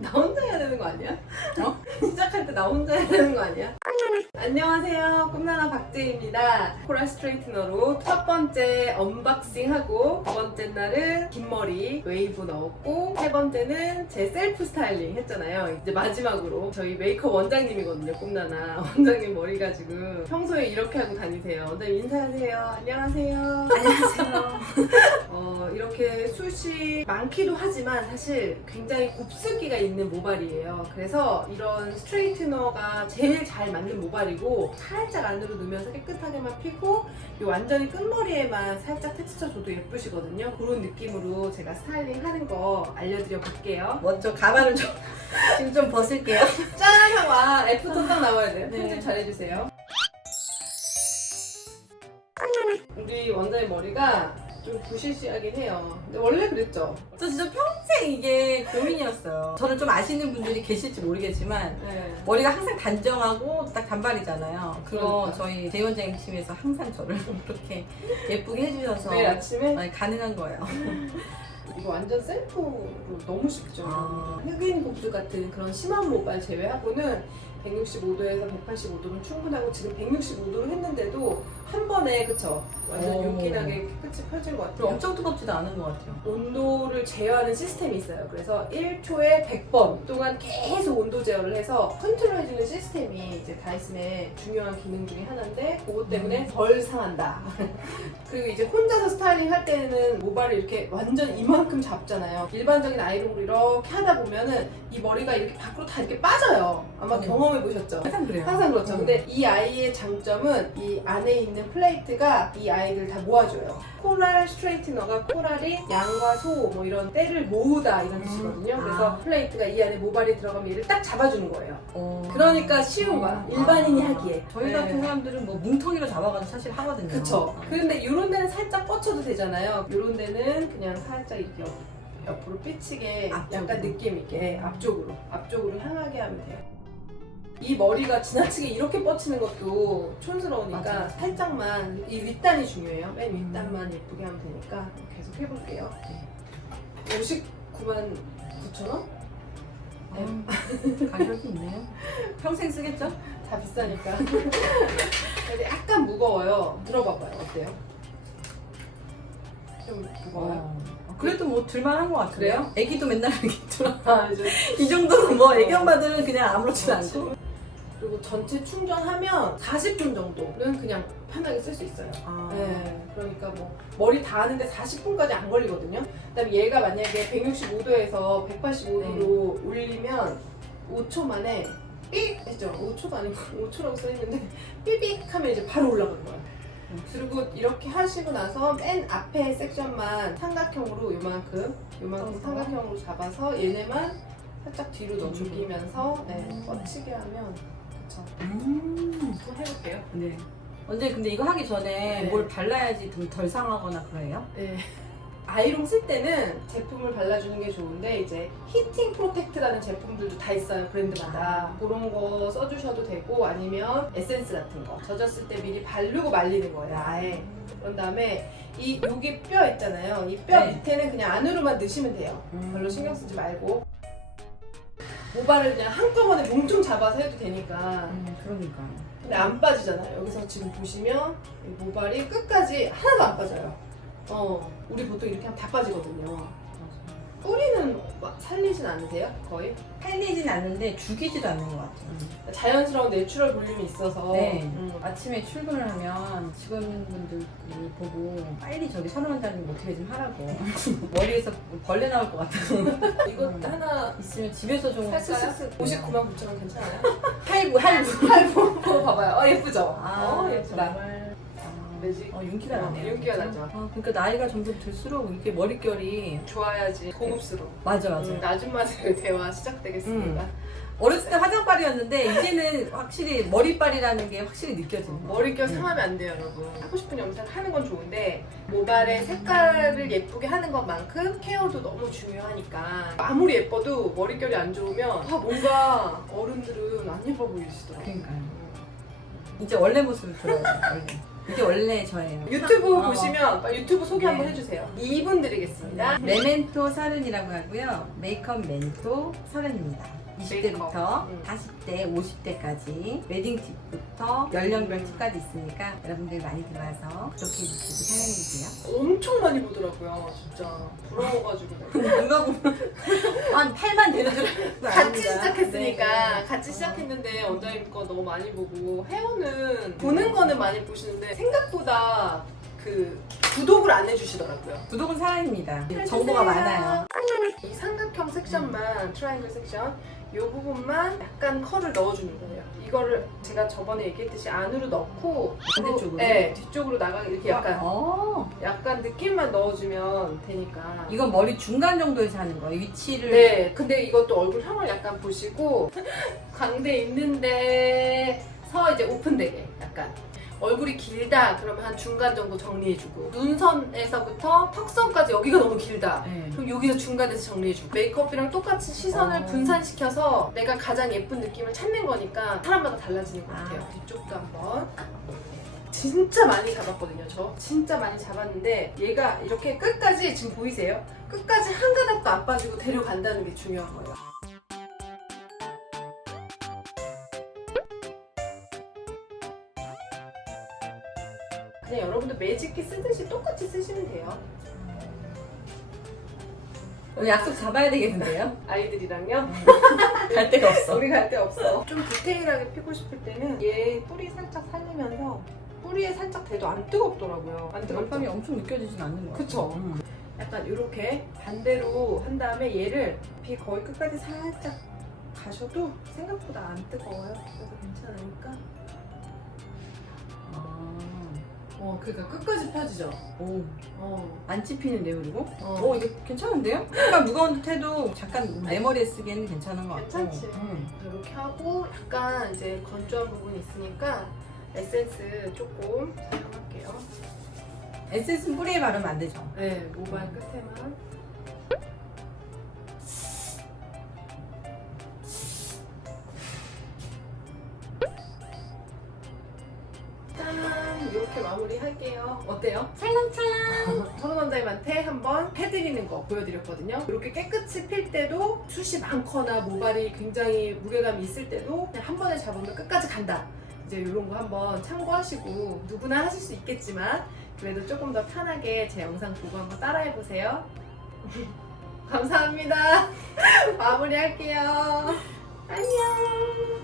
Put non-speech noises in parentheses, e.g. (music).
나 혼자 해야 되는 거 아니야? 어? 시작할 때 나 혼자 해야 되는 거 아니야? 안녕하세요. 꿈나나 박재입니다. 코랄 스트레이트너로 첫 번째 언박싱하고 두 번째 날은 긴 머리 웨이브 넣었고 세 번째는 제 셀프 스타일링 했잖아요. 이제 마지막으로 저희 메이크업 원장님이거든요. 꿈나나 (laughs) 원장님 머리가 지금 평소에 이렇게 하고 다니세요. 원장님 인사하세요. 안녕하세요. 안녕하세요. (laughs) 숱이 많기도 하지만 사실 굉장히 곱슬기가 있는 모발이에요. 그래서 이런 스트레이트너가 제일 잘 맞는 모발이고 살짝 안으로 넣으면서 깨끗하게만 피고 이 완전히 끝머리에만 살짝 텍스처 줘도 예쁘시거든요. 그런 느낌으로 제가 스타일링 하는 거 알려드려 볼게요. 먼저 가발을 좀 (laughs) 지금 좀 벗을게요. (laughs) 짠! 하고 아, 애프터 딱 나와야 돼요. 네. 편집 잘해주세요. 우리 원장님 머리가 좀 부시시하긴 해요. 근데 원래 그랬죠? 저 진짜 평생 이게 고민이었어요. 저를 좀 아시는 분들이 계실지 모르겠지만 네. 머리가 항상 단정하고 딱 단발이잖아요. 그거 그러니까. 저희 대원장님 팀에서 항상 저를 (laughs) 그렇게 예쁘게 해주셔서 매일 아침에 아니, 가능한 거예요. (laughs) 이거 완전 셀프로 너무 쉽죠. 아. 흑인 곱슬 같은 그런 심한 모발 제외하고는 165도에서 185도는 충분하고 지금 165도로 했는데도 한 번에 그쵸 완전 오. 요긴하게 끝이 펴진 것 같아요. 엄청 뜨겁지도 않은 것 같아요. 온도를 제어하는 시스템이 있어요. 그래서 1초에 100번 동안 계속 온도 제어를 해서 컨트롤해주는 시스템이 이제 다이슨의 중요한 기능 중에 하나인데 그것 때문에 덜 상한다. (laughs) 그리고 이제 혼자서 스타일링 할 때는 모발을 이렇게 완전 이만큼 잡잖아요. 일반적인 아이롱으로 이렇게 하다 보면은 이 머리가 이렇게 밖으로 다 이렇게 빠져요. 아마 네. 경험해 보셨죠? 항상 그래요. 항상 그렇죠. 음. 근데 이 아이의 장점은 이 안에 있는 플레이트가 이 아이를 다 모아줘요. 코랄 스트레이트너가 코랄이 양과 소 뭐 이런 때를 모으다 이런 음. 뜻이거든요. 그래서 아. 플레이트가 이 안에 모발이 들어가면 얘를 딱 잡아주는 거예요. 어. 그러니까 쉬운 거야. 일반인이 아. 하기에. 저희 네. 같은 사람들은 뭐 뭉텅이로 잡아가지고 사실 하거든요. 그쵸. 아. 근데 이런 데는 살짝 뻗쳐도 되잖아요. 이런 데는 그냥 살짝 이렇게 옆, 옆으로 삐치게 앞쪽으로. 약간 느낌 있게 앞쪽으로 앞쪽으로 향하게 하면 돼요. 이 머리가 지나치게 이렇게 뻗치는 것도 촌스러우니까 맞아. 살짝만 이 윗단이 중요해요. 맨 윗단만 예쁘게 하면 되니까 계속 해볼게요. 59만 9천 원? 음, 가격이 있네요. (laughs) 평생 쓰겠죠? 다 비싸니까. (laughs) 근데 약간 무거워요. 들어봐봐요. 어때요? 좀 무거워요? 어, 그래도 뭐 들만한 것 같아요. 그래요? 애기도 맨날 이렇게 들어. 아, 이제 (laughs) 이 정도는 뭐 애기 엄마들은 그냥 아무렇지도. 않고. 그리고 전체 충전하면 40분 정도는 그냥 편하게 쓸 수 있어요. 아. 네, 그러니까 뭐 머리 다 하는데 40분까지 안 걸리거든요. 그다음에 얘가 만약에 165도에서 185도로 올리면 5초 만에 삑 했죠. 5초도 아니고 (laughs) 5초라고 써있는데 삐빅 하면 이제 바로 올라가는 거예요. 그리고 이렇게 하시고 나서 맨 앞에 섹션만 삼각형으로 요만큼 요만큼 떠서. 삼각형으로 잡아서 얘네만 살짝 뒤로. 넘기면서 네, 음. 뻗치게 하면 그쵸. 음. 한번 해볼게요. 네. 언제 근데 이거 하기 전에 네. 뭘 발라야지 좀 덜 상하거나 그래요? 네. 아이롱 쓸 때는 제품을 발라주는 게 좋은데 이제 히팅 프로텍트라는 제품들도 다 있어요 브랜드마다 그런 거 써주셔도 되고 아니면 에센스 같은 거 젖었을 때 미리 바르고 말리는 거예요 아예 그런 다음에 이 여기 뼈 있잖아요 이 뼈 네. 밑에는 그냥 안으로만 넣으시면 돼요 음. 별로 신경 쓰지 말고 모발을 그냥 한꺼번에 뭉tum 잡아서 해도 되니까 음, 그러니까. 근데 안 빠지잖아요. 여기서 지금 보시면 이 모발이 끝까지 하나도 안 빠져요. 어, 우리 보통 이렇게 하면 다 빠지거든요. 뿌리는 막 살리진 않으세요? 거의? 팔리진 않는데 죽이지도 않는 것 같아요. 자연스러운 내추럴 볼륨이 있어서. 네. 음. 아침에 출근을 하면 직원분들이 보고 빨리 저기 선호 원장님 어떻게 좀 하라고 (laughs) 머리에서 벌레 나올 것 같다고 (laughs) 이거 음. 하나 있으면 집에서 좀 살까요? 쓱쓱쓱 59만 9천 원 괜찮아요? 할부 할부 팔보 그거 봐봐요. 어 예쁘죠? 아 어 예쁘다. 정말 아, 매직. 어, 윤기가 나네요 윤기가 진짜. 나죠. 아, 그러니까 나이가 점점 들수록 이렇게 머릿결이 좋아야지 고급스러워. 맞아 맞아 음, 아줌마들 (laughs) 대화 시작되겠습니다. 어렸을 때 화장빨이었는데 이제는 확실히 머리빨이라는 게 확실히 거 머릿결 음. 상하면 안 돼요, 여러분. 하고 싶은 영상을 하는 건 좋은데 모발의 색깔을 예쁘게 하는 것만큼 케어도 너무 중요하니까 아무리 예뻐도 머릿결이 안 좋으면 아 뭔가 어른들은 안 예뻐 보이시더라고요. 그러니까요 이제 원래 모습을 돌아가요 원래 이게 원래 저예요. 유튜브 어. 보시면 아, 유튜브 소개 한번 네. 해주세요. 2분 드리겠습니다. 레멘토 서른이라고 하고요. 메이크업 멘토 서른입니다. 20대부터 메이크업. 음. 40대, 50대까지 웨딩 팁부터 연령별 팁까지 있으니까 여러분들 많이 들어와서 구독해 주시고 사랑 해주세요. 엄청 많이 보더라고요. 진짜 부러워가지고. (laughs) 누가 보면 한 8만 되는 줄 알고 같이. 시작했으니까 네. 같이 시작했는데 원장님 거 너무 많이 보고 헤어는 보는 거는 많이 보시는데 생각보다 그 구독을 안 해주시더라고요. 구독은 사랑입니다. 정보가 많아요. 이 삼각형 섹션만 트라이앵글 섹션 이 부분만 약간 컬을 넣어주는 거예요. 이거를 제가 저번에 얘기했듯이 안으로 넣고 반대쪽으로? 네 뒤쪽으로 나가게 이렇게 약간 어, 약간 느낌만 넣어주면 되니까. 이건 머리 중간 정도에서 하는 거예요. 위치를. 네, 근데 이것도 얼굴형을 약간 보시고 (laughs) 광대 있는데 서 이제 오픈되게 약간 얼굴이 길다 그러면 한 중간 정도 정리해주고 눈선에서부터 턱선까지 여기가 너무 길다 네. 그럼 여기서 중간에서 정리해주고 메이크업이랑 똑같이 시선을 어. 분산시켜서 내가 가장 예쁜 느낌을 찾는 거니까 사람마다 달라지는 것 같아요 아. 뒤쪽도 한번 진짜 많이 잡았거든요 저 진짜 많이 잡았는데 얘가 이렇게 끝까지 지금 보이세요? 끝까지 한 가닥도 안 빠지고 데려간다는 게 중요한 거예요 매직키 쓰듯이 똑같이 쓰시면 돼요 우리 약속 잡아야 되겠는데요? (laughs) 아이들이랑요 갈 데가 (laughs) 없어. 우리 갈 데 없어. 좀 디테일하게 피고 싶을 때는 얘 뿌리 살짝 살리면서 뿌리에 살짝 대도 안 뜨겁더라고요. 안 열감이 뜨겁죠? 엄청 느껴지진 않는 것 같아요. 그쵸. 음. 약간 이렇게 반대로 한 다음에 얘를 비 거의 끝까지 살짝 가셔도 생각보다 안 뜨거워요. 그래서 괜찮으니까. 아. 어, 그러니까 끝까지 펴지죠. 오, 어. 안 찝히는데요, 그리고? 어. 오, 이거 괜찮은데요? 약간 무거운 듯 해도 잠깐 내 머리에 쓰기에는 괜찮은 것 같고. 괜찮지. 음. 이렇게 하고 약간 이제 건조한 부분이 있으니까 에센스 조금 사용할게요. 에센스 뿌리에 바르면 안 되죠? 네, 모발 끝에만. 어때요? 찰랑찰랑. (laughs) 선우 원장님한테 한번 해드리는 거 보여드렸거든요. 이렇게 깨끗이 필 때도 숱이 많거나 모발이 굉장히 무게감이 있을 때도 그냥 한 번에 잡으면 끝까지 간다. 이제 이런 거 한번 참고하시고 누구나 하실 수 있겠지만 그래도 조금 더 편하게 제 영상 보고 한번 따라해보세요. (laughs) 감사합니다. (laughs) 마무리할게요. 안녕.